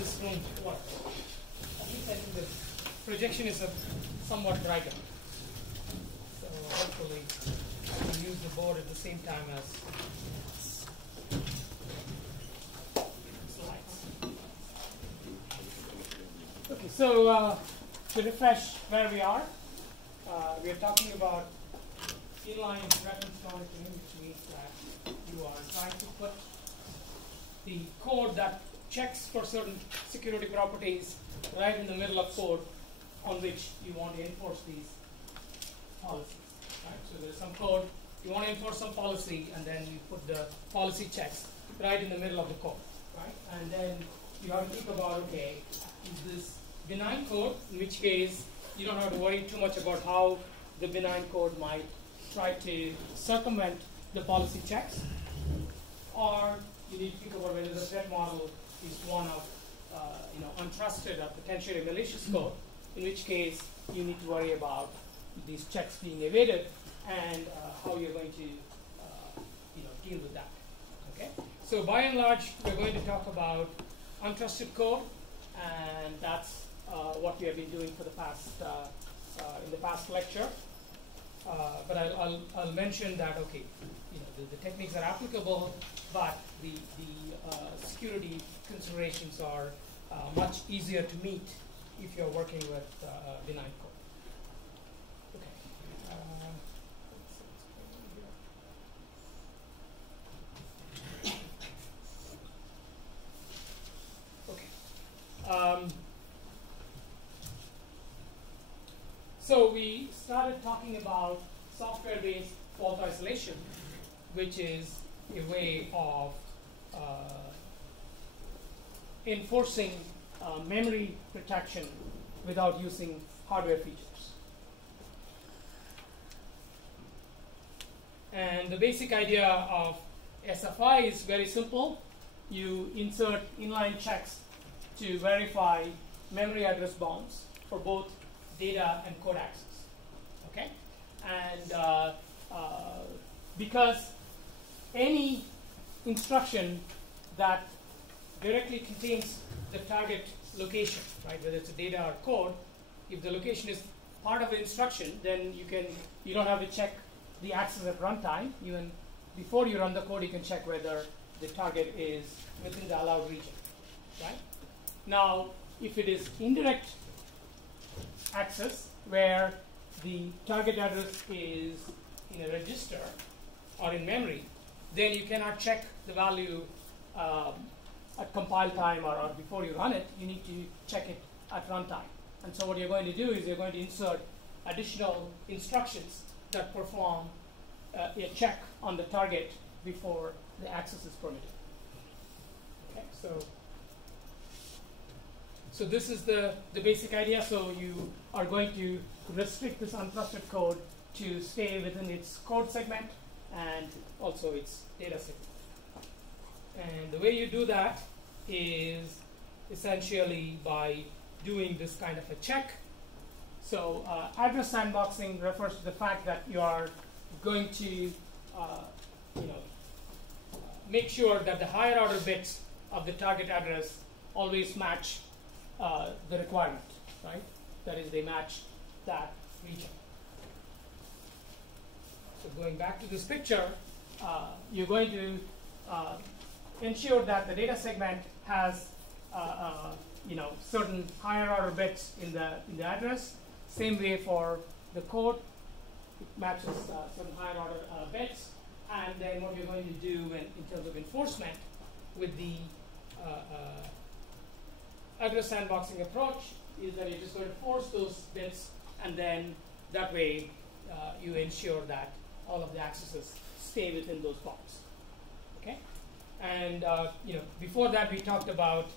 this room works. At least I think the projection is somewhat brighter. So hopefully I can use the board at the same time as slides. Okay, so to refresh where we are talking about inline reference monitoring, which means that you are trying to put the code that checks for certain security properties right in the middle of code on which you want to enforce these policies. Right? So there's some code, you want to enforce some policy, and then you put the policy checks right in the middle of the code. Right? And then you have to think about, okay, is this benign code, in which case you don't have to worry too much about how the benign code might try to circumvent the policy checks, or you need to think about whether the threat model is one of untrusted or potentially malicious code, in which case you need to worry about these checks being evaded and how you're going to deal with that. Okay? So by and large, we're going to talk about untrusted code, and that's what we have been doing for the past in the past lecture. But I'll mention that the techniques are applicable, but the security considerations are much easier to meet if you're working with benign code. Okay. So we started talking about software-based fault isolation, which is a way of enforcing memory protection without using hardware features. And the basic idea of SFI is very simple. You insert inline checks to verify memory address bounds for both data and code access. Okay? And because any instruction that directly contains the target location, right, whether it's a data or code, if the location is part of the instruction, then you don't have to check the access at runtime. Even before you run the code, you can check whether the target is within the allowed region. Right? Now, if it is indirect access, where the target address is in a register or in memory, then you cannot check the value at compile time or before you run it. You need to check it at runtime. And so what you're going to do is you're going to insert additional instructions that perform a check on the target before the access is permitted. Okay, so this is the basic idea. So you are going to restrict this untrusted code to stay within its code segment and also its data segment. And the way you do that is essentially by doing this kind of a check. So address sandboxing refers to the fact that you are going to make sure that the higher order bits of the target address always match the requirement, right? That is, they match that region. So going back to this picture, you're going to ensure that the data segment has certain higher order bits in the address. Same way for the code, it matches certain higher order bits. And then what you're going to do in terms of enforcement with the address sandboxing approach is that you're just going to force those bits, and then that way you ensure that all of the accesses stay within those bounds. Okay, and before that we talked about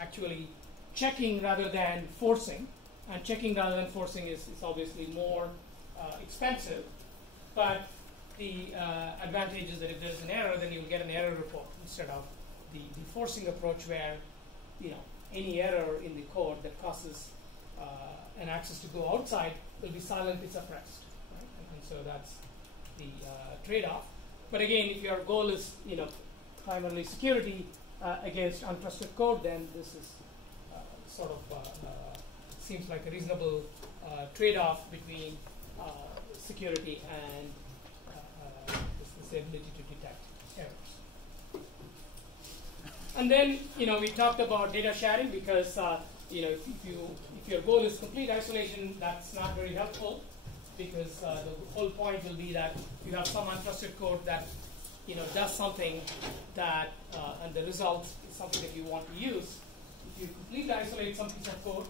actually checking rather than forcing, and checking rather than forcing is obviously more expensive, but the advantage is that if there's an error, then you'll get an error report instead of the forcing approach where any error in the code that causes an access to go outside will be silently suppressed, right? And so that's the trade-off. But again, if your goal is primarily security, against untrusted code, then this is sort of seems like a reasonable trade-off between security and this ability to detect errors. And then, we talked about data sharing because, if your goal is complete isolation, that's not very helpful because the whole point will be that you have some untrusted code that, does something that, and the result is something that you want to use. If you completely isolate some piece of code,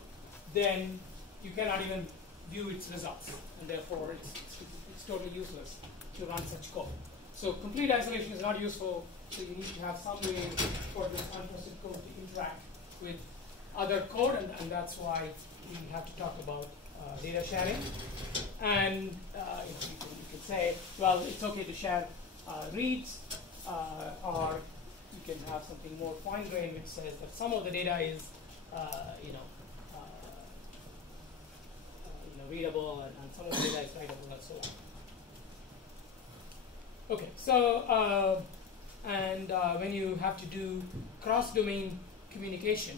then you cannot even view its results, and therefore it's totally useless to run such code. So complete isolation is not useful, so you need to have some way for this untrusted code to interact with other code, and that's why we have to talk about data sharing. And you can say, well, it's okay to share reads, or you can have something more fine-grained which says that some of the data is readable, and some of the data is writable, and so on. Okay, so when you have to do cross-domain communication,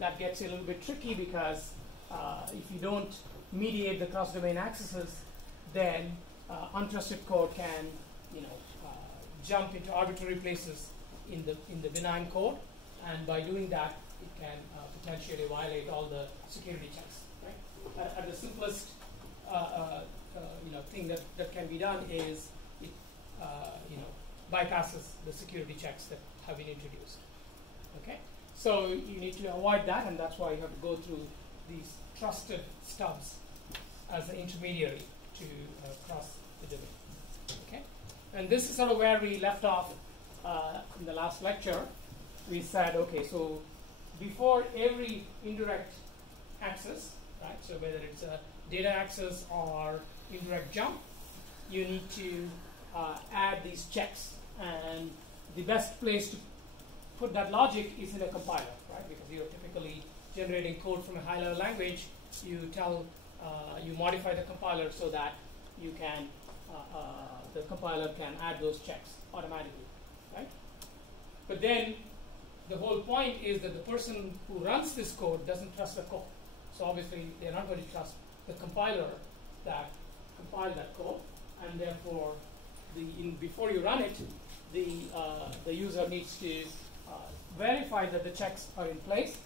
that gets a little bit tricky because if you don't mediate the cross-domain accesses, then untrusted code can, jump into arbitrary places in the benign code, and by doing that, it can potentially violate all the security checks. Right? At the simplest, thing that can be done is it, bypasses the security checks that have been introduced. Okay, so you need to avoid that, and that's why you have to go through these trusted stubs as an intermediary to cross the domain. Okay, and this is sort of where we left off in the last lecture. We said, okay, so before every indirect access, right? So whether it's a data access or indirect jump, you need to add these checks, and the best place to put that logic is in a compiler, right? Because you're typically generating code from a high-level language. You modify the compiler so that you can, the compiler can add those checks automatically, right? But then the whole point is that the person who runs this code doesn't trust the code. So obviously they're not going to trust the compiler that compiled that code, and therefore, before you run it, the user needs to verify that the checks are in place.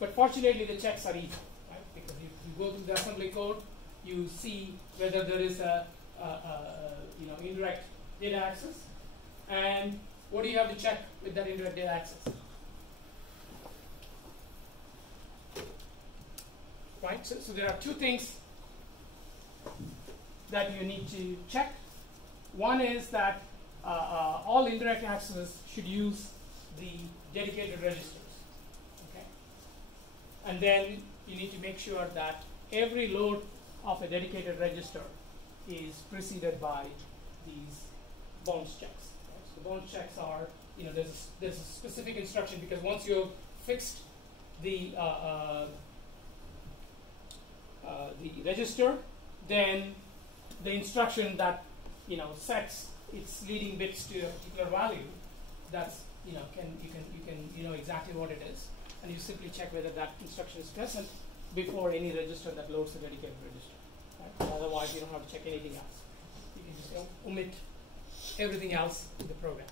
But fortunately, the checks are easy, right? Because you go through the assembly code, you see whether there is a indirect data access, and what do you have to check with that indirect data access? Right. So there are two things that you need to check. One is that all indirect accesses should use the dedicated registers. Okay. And then you need to make sure that every load of a dedicated register is preceded by these bounce checks. Right? So the bounce checks are, there's a specific instruction, because once you've fixed the register, then the instruction that sets its leading bits to a particular value, that's you can know exactly what it is, and you simply check whether that instruction is present before any register that loads the dedicated register. Right? Otherwise, you don't have to check anything else. You can just omit everything else in the program.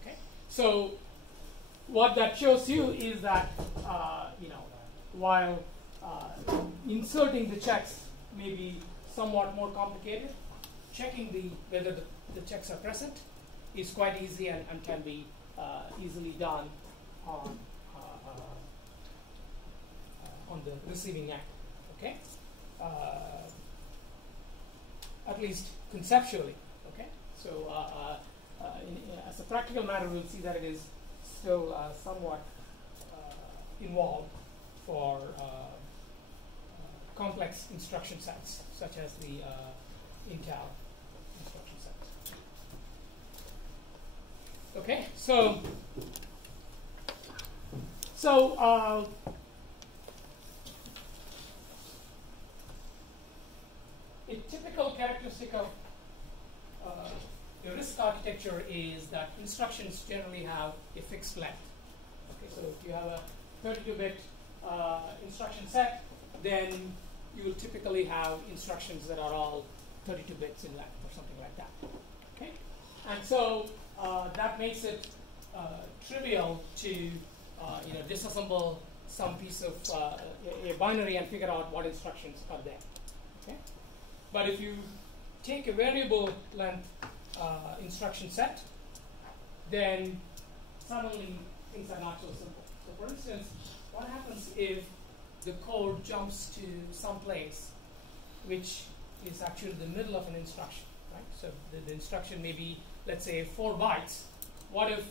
Okay. So what that shows you is that while inserting the checks may be somewhat more complicated, checking whether the checks are present is quite easy and can be easily done on the receiving end. Okay, at least conceptually. Okay, so as a practical matter, we'll see that it is still somewhat involved for complex instruction sets, such as the Intel instruction sets. Okay, so a typical characteristic of a RISC architecture is that instructions generally have a fixed length. Okay, so if you have a 32-bit instruction set, then you will typically have instructions that are all 32 bits in length or something like that. Okay, and so that makes it trivial to disassemble some piece of a binary and figure out what instructions are there. Okay, but if you take a variable length instruction set, then suddenly things are not so simple. So, for instance, what happens if the code jumps to some place which is actually the middle of an instruction, right? So the instruction may be, let's say, 4 bytes. What if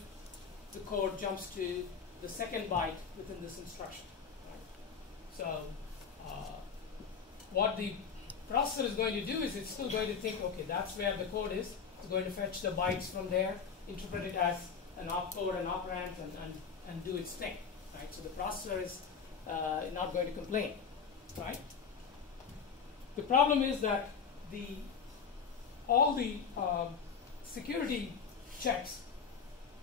the code jumps to the second byte within this instruction, right? So what the processor is going to do is it's still going to think, okay, that's where the code is. It's going to fetch the bytes from there, interpret it as an opcode, an operand, and do its thing, right? So the processor is not going to complain, right? The problem is that all the security checks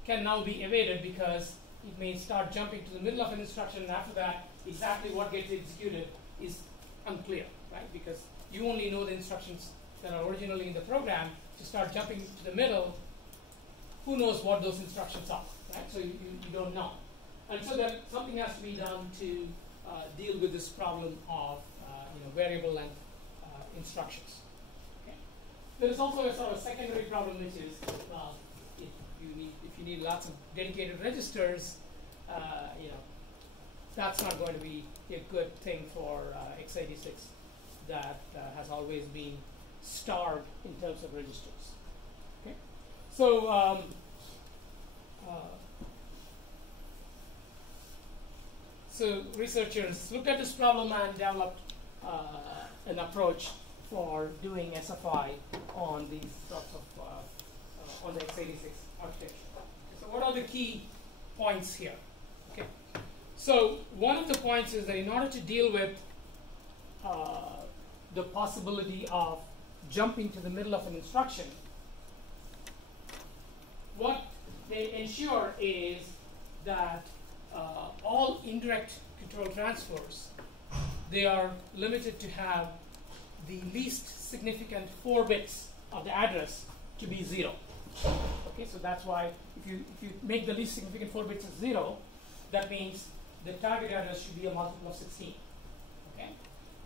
can now be evaded because it may start jumping to the middle of an instruction, and after that, exactly what gets executed is unclear, right? Because you only know the instructions that are originally in the program. To start jumping to the middle, who knows what those instructions are, right? So you don't know. And so that something has to be done to deal with this problem of variable length instructions. Okay? There is also a sort of secondary problem, which is, well, if you need lots of dedicated registers, that's not going to be a good thing for x86 that has always been starved in terms of registers. Okay? So so researchers looked at this problem and developed an approach for doing SFI on these sorts of on the x86 architecture. So what are the key points here? Okay. So one of the points is that in order to deal with the possibility of jumping to the middle of an instruction, what they ensure is that all indirect control transfers, they are limited to have the least significant 4 bits of the address to be 0. Okay, so that's why if you make the least significant 4 bits as 0, that means the target address should be a multiple of 16. Okay,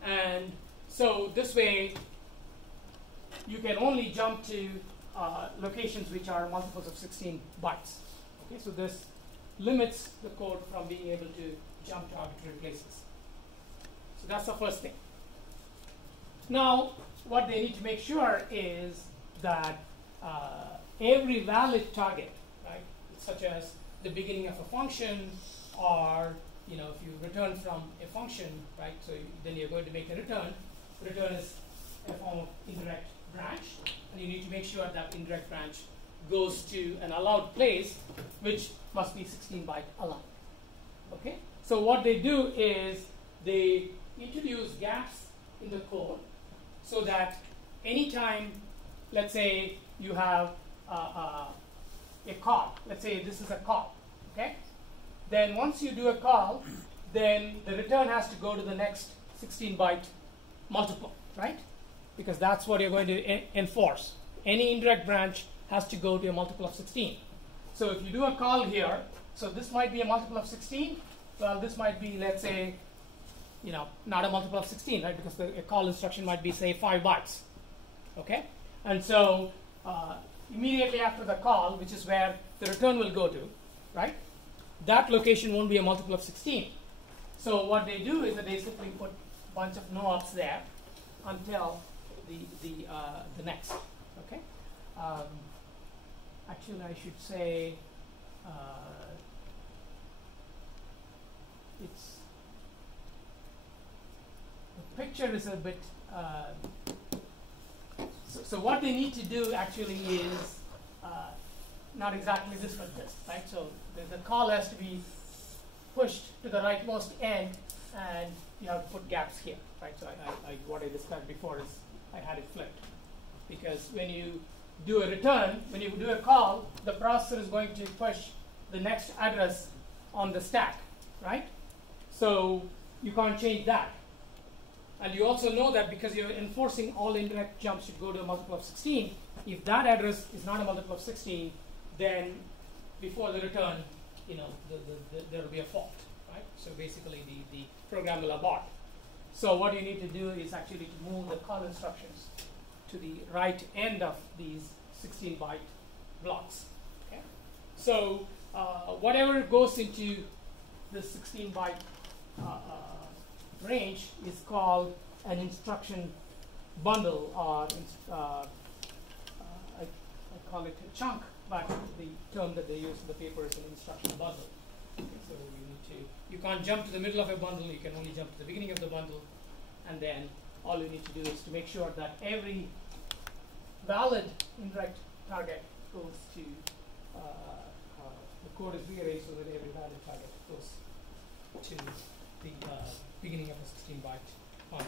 and so this way you can only jump to locations which are multiples of 16 bytes. Okay, so this limits the code from being able to jump to arbitrary places. So that's the first thing. Now, what they need to make sure is that every valid target, right, such as the beginning of a function, or if you return from a function, right, so then you're going to make a return. Return is a form of indirect branch, and you need to make sure that indirect branch goes to an allowed place, which must be 16-byte allowed. Okay, so what they do is they introduce gaps in the code so that anytime, let's say you have a call, let's say this is a call, okay? Then once you do a call, then the return has to go to the next 16-byte multiple, right? Because that's what you're going to enforce. Any indirect branch has to go to a multiple of 16. So if you do a call here, so this might be a multiple of 16. Well, this might be, let's say, not a multiple of 16, right? Because a call instruction might be, say, 5 bytes. Okay? And so immediately after the call, which is where the return will go to, right? That location won't be a multiple of 16. So what they do is that they simply put a bunch of no-ops there until the next. Okay? Actually, I should say the picture is a bit. So what they need to do actually is not exactly this but this, right? So the call has to be pushed to the rightmost end, and you have to put gaps here, right? So what I described before is I had it flipped, because when you do a return, when you do a call, the processor is going to push the next address on the stack, right? So you can't change that. And you also know that because you're enforcing all indirect jumps should go to a multiple of 16, if that address is not a multiple of 16, then before the return, there will be a fault, right? So basically the program will abort. So what you need to do is actually to move the call instructions to the right end of these 16-byte blocks. Okay? So whatever goes into the 16-byte range is called an instruction bundle, or I call it a chunk, but the term that they use in the paper is an instruction bundle. Okay, so you can't jump to the middle of a bundle, you can only jump to the beginning of the bundle, and then all you need to do is to make sure that every valid indirect target goes to the code is rearranged so that every valid target goes to the beginning of a 16-byte bundle.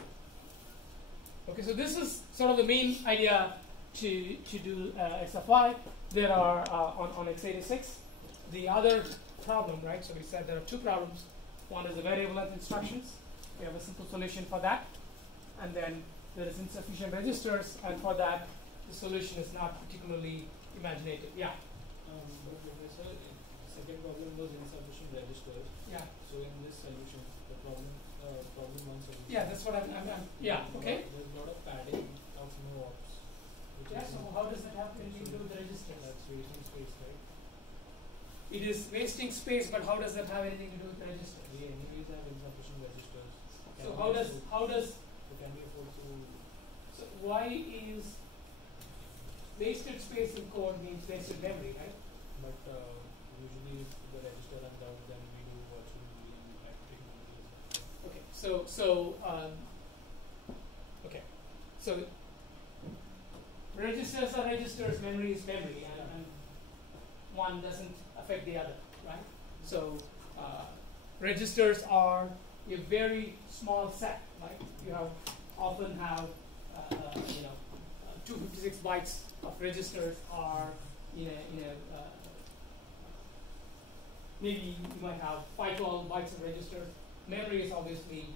Okay, so this is sort of the main idea to do SFI. There are on x86. The other problem, right? So we said there are two problems. One is the variable length instructions. We have a simple solution for that. And then there is insufficient registers, and for that, the solution is not particularly imaginative. Yeah. But Professor, second problem was insufficient registers. Yeah. So in this solution, the problem one solution. Yeah, that's what I'm yeah. Okay. There's a lot of padding of no ops. Yeah. So how does that have anything to do with the registers? That's wasting space, right? It is wasting space, but how does that have anything to do with the registers? We anyways have insufficient registers. So how does so can we afford to? So why is wasted space in code means wasted memory, right? But usually if the register runs out, then we do virtual boolean type technologies. Okay. Okay. So registers are registers, memory is memory, and one doesn't affect the other, right? So registers are a very small set, right? You often have 256 bytes of registers are in a maybe you might have 512 bytes of registers. Memory is obviously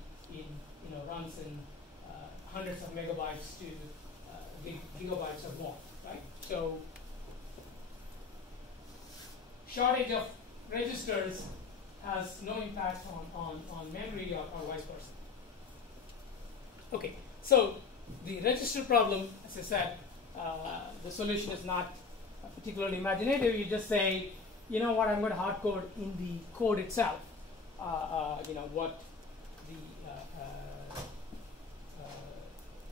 runs in hundreds of megabytes to gigabytes or more, right? So shortage of registers has no impact on memory or vice versa. Okay, so the register problem, as I said, the solution is not particularly imaginative. You just say, you know what, I'm going to hard code in the code itself, what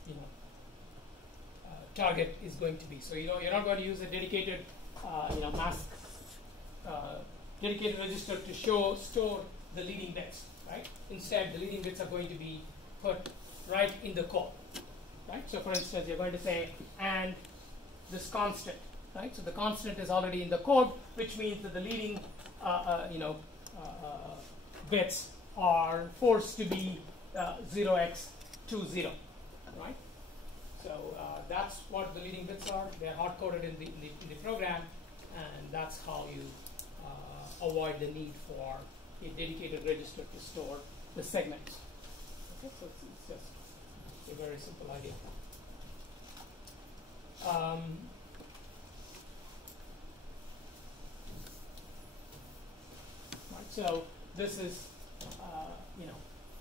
the target is going to be. So you're not going to use a dedicated mask dedicated register to store the leading bits, right? Instead, the leading bits are going to be put right in the code, right? So for instance, you're going to say, and this constant, right? So the constant is already in the code, which means that the leading bits are forced to be 0x20, right? So that's what the leading bits are. They're hard coded in the program, and that's how you avoid the need for a dedicated register to store the segments. Okay, so it's just a very simple idea. Right, so this is,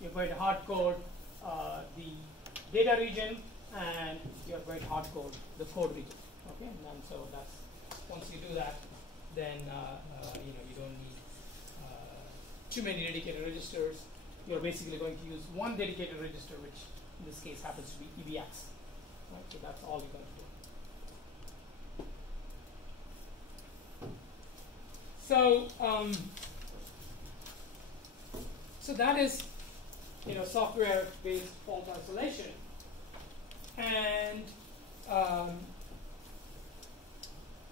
you're going to hard code the data region, and you're going to hard code the code region. Okay, and then so that's once you do that, then you don't need too many dedicated registers. You're basically going to use one dedicated register, which in this case happens to be EBX. Right? So that's all you're going to do. So that is software-based fault isolation, and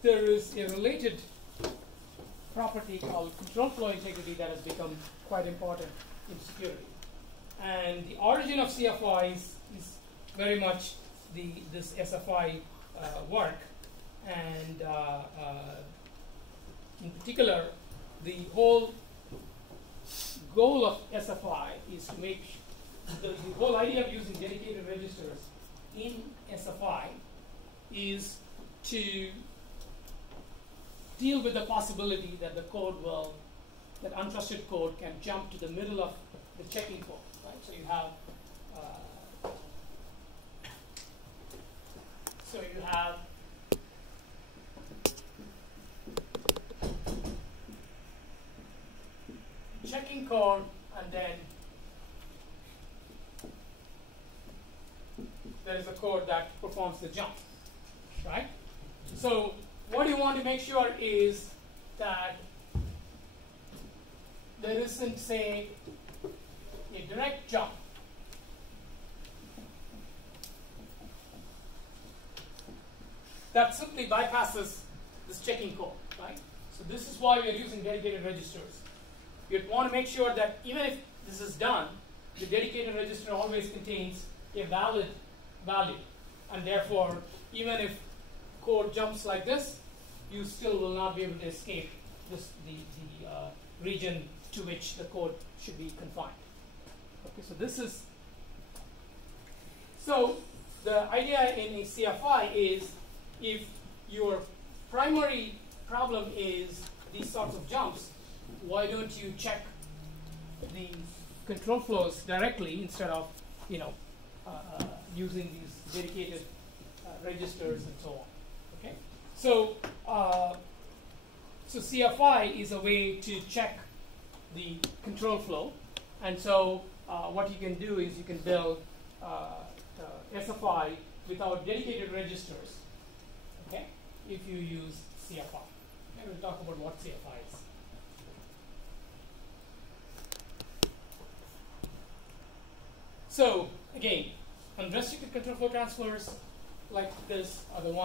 there is a related property called control flow integrity that has become quite important in security. And the origin of CFI is very much this SFI work, and in particular, the whole goal of SFI is to make the whole idea of using dedicated registers in SFI is to deal with the possibility that the code will, that untrusted code can jump to the middle of the checking code, right? So you have checking code, and then there is a code that performs the jump, right? So what you want to make sure is that there isn't, say, a direct jump. That simply bypasses this checking code, right? So this is why we are using dedicated registers. You want to make sure that even if this is done, the dedicated register always contains a valid value, and therefore, even if code jumps like this, you still will not be able to escape this, the region to which the code should be confined. Okay, so this is, so the idea in a CFI is, if your primary problem is these sorts of jumps, why don't you check the control flows directly instead of, you know, using these dedicated registers and so on. Okay, so so CFI is a way to check the control flow, and so what you can do is you can build SFI without dedicated registers. Okay, if you use CFI, and we'll talk about what CFI is. So again, unrestricted control flow transfers like this are the ones